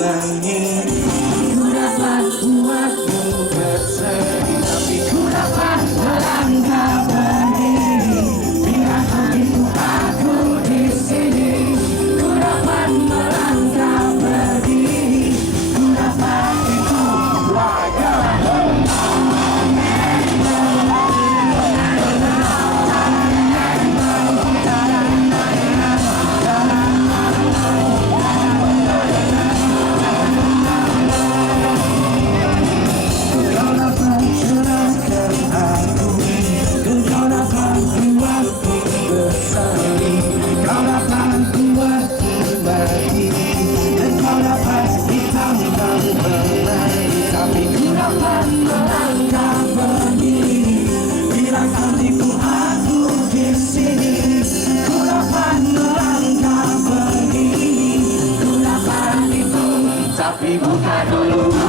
ulangi. Ku dapat buatmu bersedih, tapi ku dapat melangkah berdiri. Bila kau tipu aku di sini, ku dapat melangkah berdiri. Ku dapat tipu warga. Tapi ku dapat melangkah berdiri. Bila kau tipu aku di sini, ku dapat melangkah berdiri. Ku dapat tipu, tapi buka dulu.